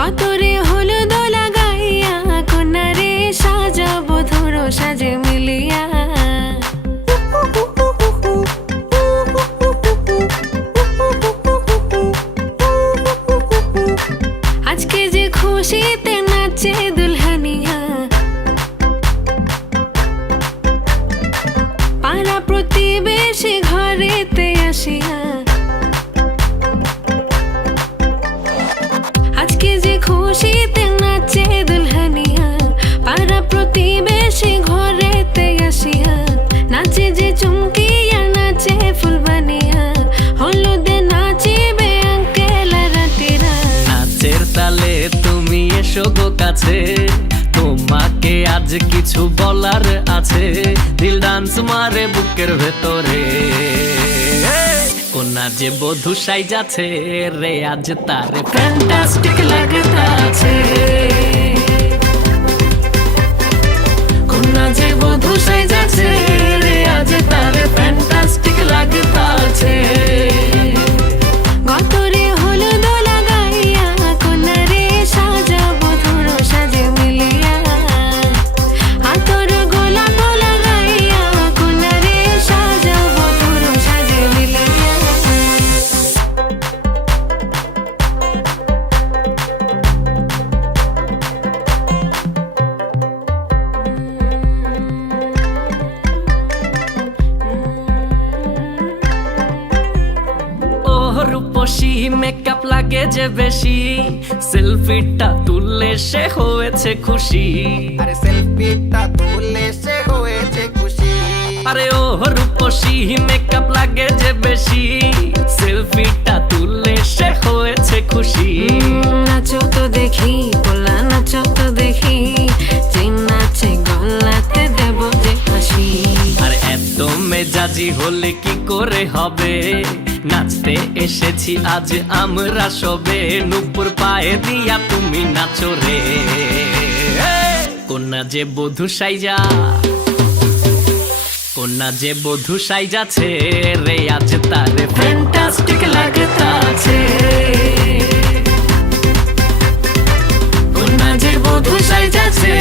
গতরে হলুদ লাগাইয়া কন্যারে সাজাবো ধরো সাজে মিলিয়া। আজকে যে খুশিতে নাচে দুলহানিয়া, পাড়া প্রতিবেশী ঘরেতে আসিয়া। আজকে যে খুশিতে নাচে দুলহানিয়া, পাড়া প্রতিবেশী ঘরেতে আসিয়া। নাচে যে চুমকিয়া নাচে ফুলবানিয়া, হলুদে নাচিবে আঙ্কেল আর আন্টিরা। নাচের তালে তুমি এসো গো কাছে, তোমাকে আজ কিছু বলার আছে। দিল ডান্স মারে বুকের ভেতরে, কোনা যে বধূ সাইজাছে রে আজ তারে ফ্যান্টাস্টিক লাগতাছে। কোনা যে বধূ সাইজাছে রে আজ তারে ফ্যান্টাস্টিক লাগতাছে। গতরে হলুদ লাগাইয়া কন্যারে সাজাবো ধরো সাজে মিলিয়া। আতর গোলাপ লাগাইয়া কন্যারে সাজাবো ধরো সাজে মিলিয়া। রূপসী মেকআপ লাগে যে বেশি, সেলফিটা তুললে সে হয়েছে খুশি। আরে সেলফিটা তুললে সে হয়েছে খুশি। আরে ও রূপসী মেকআপ লাগে যে বেশি, সেলফিটা তুললে সে হয়েছে খুশি। নাচো তো দেখি বলা, নাচো তো দেখি, যে নাচে গলাতে দেব যে হাসি। আর এত মেজাজি হলে কি করে হবে, নাচতে এসেছি আজ আমরা সবে। নুপুর পায়ে দিয়া তুমি নাচো রে, কোনা যে বধূ সাইজা, কোনা যে বধূ সাইজাছে রে আজ তারে ফ্যান্টাস্টিক লাগতাছে। কোনা যে বধূ সাইজাছে